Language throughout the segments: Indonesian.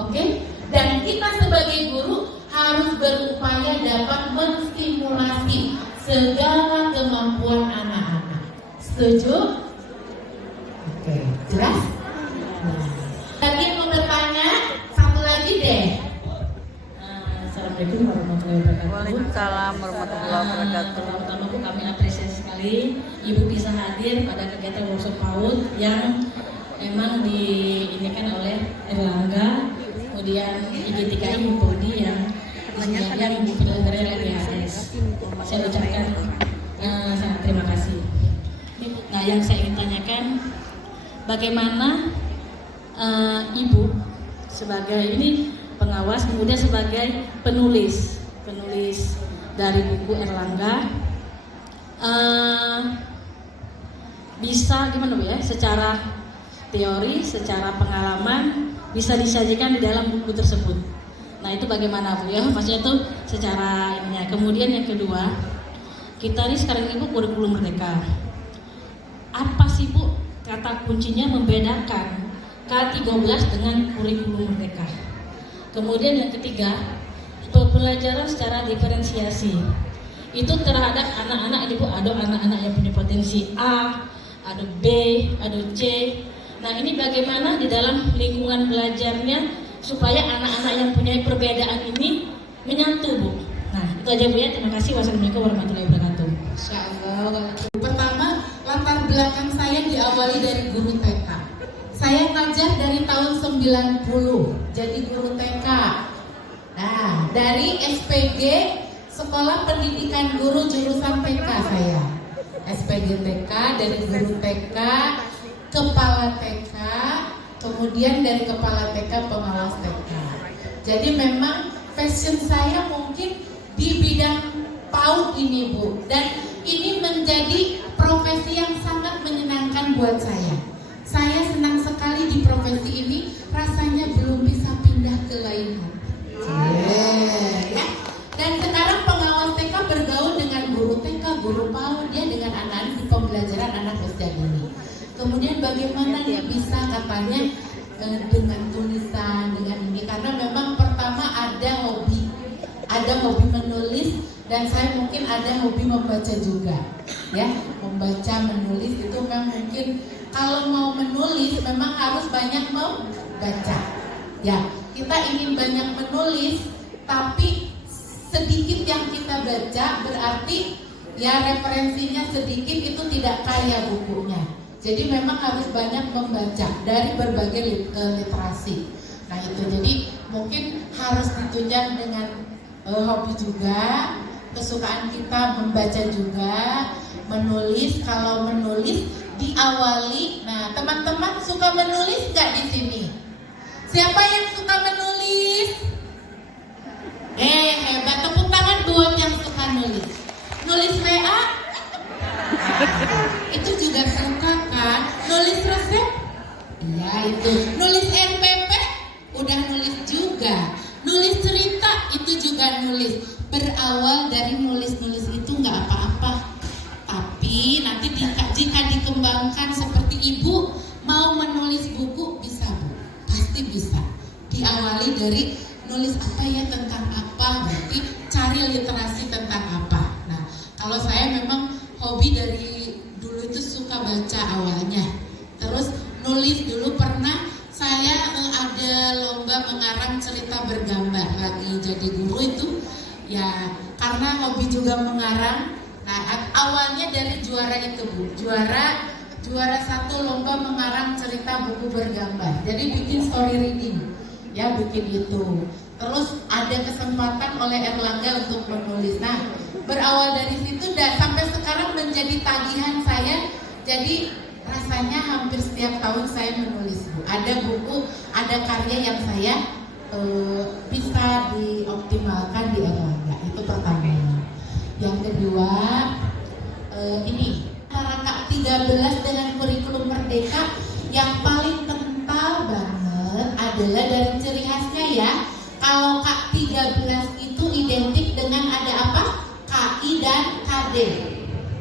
Oke? Dan kita sebagai guru harus berupaya dapat menstimulasi segala kemampuan anak-anak. Setuju? Oke, jelas? Lagi yang mau bertanya? Satu lagi deh. Assalamualaikum warahmatullahi wabarakatuh. Waalaikumsalam warahmatullahi wabarakatuh. Pertama-tama Bu, kami apresiasi sekali Ibu bisa hadir pada kegiatan workshop PAUD yang memang diinikan oleh Erlangga, kemudian IGTKI Budi yang dipenyelenggarakan oleh DHS. Saya ucapkan sangat terima kasih. Nah, yang saya ingin tanyakan, bagaimana Ibu sebagai ini pengawas, kemudian sebagai penulis dari buku Erlangga, bisa gimana Bu ya, secara teori, secara pengalaman bisa disajikan di dalam buku tersebut. Nah, itu bagaimana Bu ya, maksudnya itu secara ininya. Kemudian yang kedua, kita ini sekarang ini kurikulum merdeka. Apa sih Bu kata kuncinya membedakan K13 dengan kurikulum merdeka? Kemudian yang ketiga, pembelajaran secara diferensiasi itu terhadap anak-anak ini Bu, ada anak-anak yang punya potensi A, ada B, ada C. Nah, ini bagaimana di dalam lingkungan belajarnya supaya anak-anak yang punya perbedaan ini menyatu Bu. Nah, itu aja Bu ya, terima kasih. Wassalamualaikum warahmatullahi wabarakatuh. Insyaallah. Pertama, latar belakang saya diawali dari guru TK. Saya ngajar dari tahun 90, jadi guru TK. Nah, dari SPG, Sekolah Pendidikan Guru Jurusan TK saya. SPG TK, dari guru TK, kepala TK, kemudian dari kepala TK, pengawas TK. Jadi memang passion saya mungkin di bidang PAUD ini Bu. Dan ini menjadi profesi yang sangat menyenangkan buat saya. Saya senang sekali di profesi ini, rasanya belum bisa pindah ke lain. Ya. Dan sekarang pengawas TK bergaul dengan guru TK, guru PAUD, ya, dengan anak-anak di pembelajaran anak usia dini. Kemudian bagaimana dia bisa katanya dengan tulisan, dengan ini, karena memang pertama ada hobi menulis, dan saya mungkin ada hobi membaca juga, ya, membaca, menulis itu memang mungkin. Kalau mau menulis memang harus banyak membaca. Ya, kita ingin banyak menulis, tapi sedikit yang kita baca berarti ya referensinya sedikit, itu tidak kaya bukunya. Jadi memang harus banyak membaca dari berbagai literasi. Nah itu, jadi mungkin harus ditunjang dengan hobi juga, kesukaan kita membaca juga, menulis. Kalau menulis diawali, nah teman-teman suka menulis nggak di sini? Siapa yang suka menulis? Hebat, tepuk tangan buat yang suka nulis. Nulis WA? Itu juga suka kan? Nulis resep? Iya itu. Nulis NPP? Udah nulis juga. Nulis cerita? Itu juga nulis. Berawal dari nulis-nulis itu nggak apa-apa. Tapi nanti jika dikembangkan seperti Ibu mau menulis buku, bisa Bu, pasti bisa. Diawali dari nulis apa ya, tentang apa, berarti cari literasi tentang apa. Nah, kalau saya memang hobi dari dulu itu suka baca awalnya. Terus nulis dulu pernah saya ada lomba mengarang cerita bergambar lagi jadi guru itu, ya karena hobi juga mengarang. Nah, awalnya dari juara itu Bu, juara satu lomba mengarang cerita buku bergambar. Jadi bikin story reading, ya bikin itu. Terus ada kesempatan oleh Erlangga untuk menulis. Nah, berawal dari situ dan sampai sekarang menjadi tagihan saya. Jadi rasanya hampir setiap tahun saya menulis Bu. Ada buku, ada karya yang saya bisa dioptimalkan di Erlangga. Itu pertama. Yang kedua, ini antara K13 dengan kurikulum merdeka yang paling kental banget adalah dari ciri khasnya ya. Kalau K13 itu identik dengan ada apa? KI dan KD.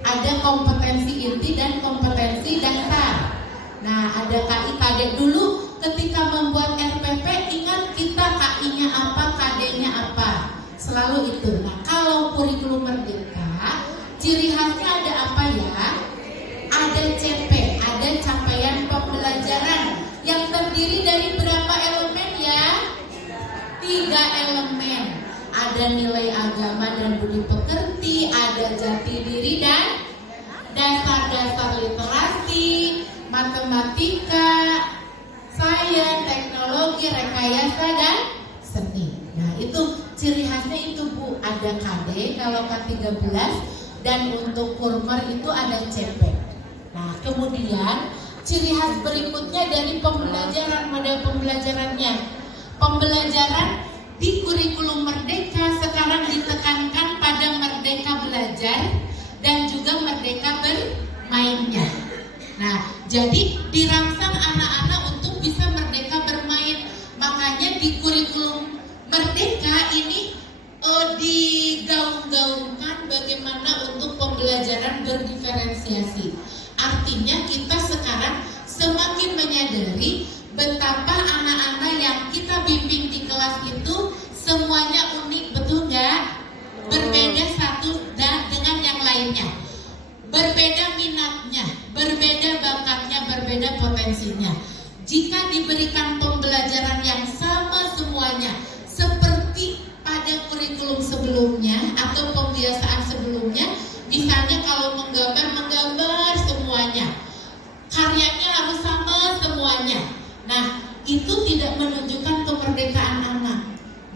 Ada kompetensi inti dan kompetensi dasar. Nah, ada KI KD dulu ketika membuat RPP, ingat kita rekayasa dan seni. Nah itu ciri khasnya itu Bu, ada KD kalau K13 dan untuk kurmer itu ada CP. Nah kemudian ciri khas berikutnya dari pembelajaran, model pembelajarannya. Pembelajaran di kurikulum Merdeka sekarang ditekankan pada merdeka belajar dan juga merdeka bermainnya. Nah, jadi dirangsang anak-anak untuk bisa merdeka bermain. Makanya di kurikulum Merdeka ini digaung-gaungkan bagaimana untuk pembelajaran berdiferensiasi. Artinya kita sekarang semakin menyadari betapa anak-anak yang kita bimbing di kelas itu semuanya unik, betul nggak? Berbeda satu dengan yang lainnya, berbeda minatnya, berbeda bakatnya, berbeda potensinya. Jika diberikan pembelajaran yang sama semuanya, seperti pada kurikulum sebelumnya atau pembiasaan sebelumnya, misalnya kalau menggambar semuanya, karyanya harus sama semuanya. Nah, itu tidak menunjukkan kemerdekaan anak.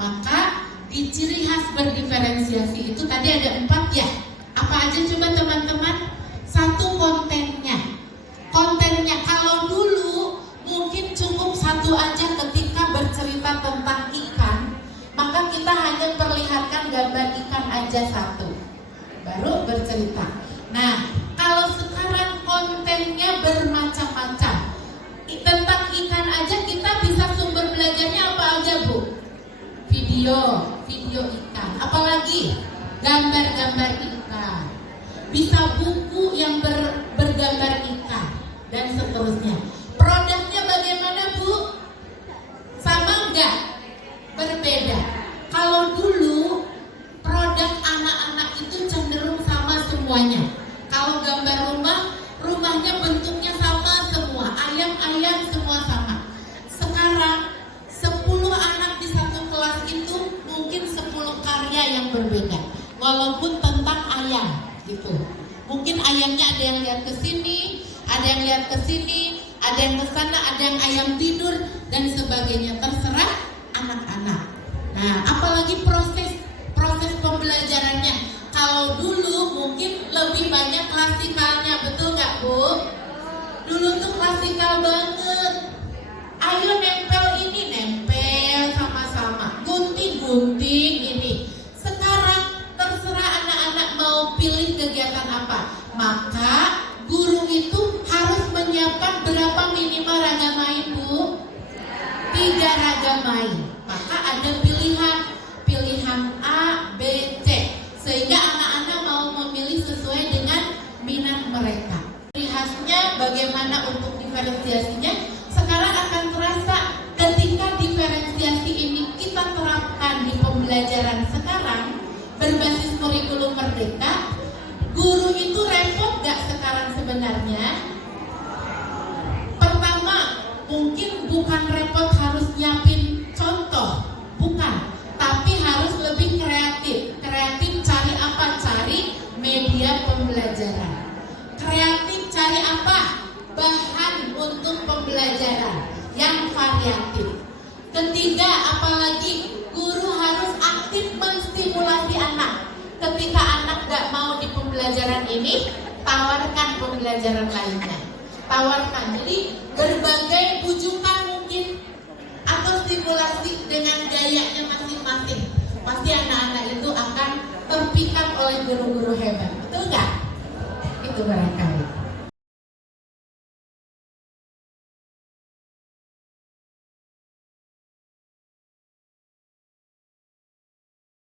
Maka di ciri khas berdiferensiasi itu tadi ada 4 ya. Apa aja coba teman-teman? 1, kontennya. Kontennya kalau dulu mungkin cukup 1 aja ketika bercerita tentang ikan, maka kita hanya perlihatkan gambar ikan aja 1, baru bercerita. Nah, kalau sekarang kontennya bermacam-macam. Tentang ikan aja kita bisa sumber belajarnya apa aja Bu? Video ikan. Apalagi gambar-gambar ikan. Bisa buku yang bergambar ikan dan seterusnya. Produknya bagaimana Bu? Sama enggak? Berbeda. Kalau dulu produk anak-anak itu cenderung sama semuanya. Kalau gambar rumahnya bentuknya sama semua, ayam-ayam semua sama. Sekarang 10 anak di satu kelas itu mungkin 10 karya yang berbeda, walaupun tentang ayam gitu. Mungkin ayamnya ada yang lihat ke sini, ada yang lihat ke sini, ada yang ke sana, ada yang ayam tidur dan sebagainya, terserah anak-anak. Nah, apalagi proses pembelajarannya. Kalau dulu mungkin lebih banyak klasikalnya, betul nggak Bu? Dulu tuh klasikal banget. Ayo nempel ini, nempel sama-sama. Gunting ini. Sekarang terserah anak-anak mau pilih kegiatan apa. Maka guru itu harus menyiapkan berapa minimal ragam main Bu? 3 ragam main. Maka ada pilihan A, B, C. Sehingga anak-anak mau memilih sesuai dengan minat mereka. Ciri khasnya bagaimana untuk diferensiasinya sekarang akan terasa ketika diferensiasi ini kita terapkan di pembelajaran sekarang berbasis kurikulum Merdeka. Guru itu repot gak sekarang sebenarnya? Pertama, mungkin bukan repot harus nyiapin contoh, bukan, tapi harus lebih kreatif. Cari apa? Cari media pembelajaran. Kreatif cari apa? Bahan untuk pembelajaran yang variatif. Ketiga, apalagi guru harus aktif menstimulasi anak. Ketika anak gak mau di pembelajaran ini, tawarkan pembelajaran lainnya. Tawarkan. Jadi berbagai bujukan mungkin atau stimulasi dengan gayanya masing-masing. Pasti anak-anak itu akan terpikat oleh guru-guru hebat, betul nggak? Itu mereka.